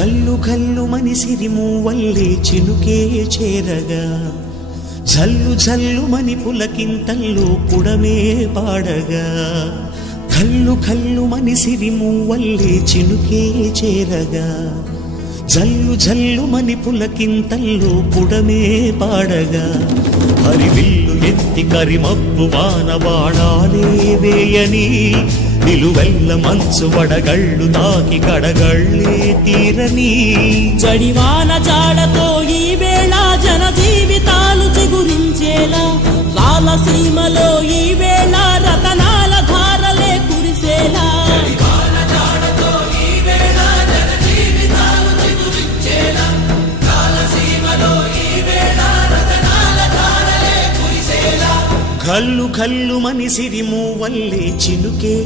ఘల్లు ఘల్లు మని సిరిమూవల్లే చినుకే చేరగా జల్లు జల్లు మని పులకింతల్లో పుడమే పాడగా ఘల్లు ఘల్లు మని సిరిమూవల్లే చినుకే చేరగా జల్లు జల్లు మని పులకింతల్లో పుడమే పాడగా హరివిల్లు ఎత్తి కరిమబ్బు వానబాణాలే వేయని నిలువెల్ల మంచు వడగళ్ళు తాకి కడగళ్ళే తీరని జడివాన జాడతో ఈ వేళ జన జీవితాలు చిగురించేలా రాలసీమలో ఈ వేళ రతనాల ధారలే కురిసేలా ఘల్లు ఘల్లు మని సిరిమూవల్లే చినుకే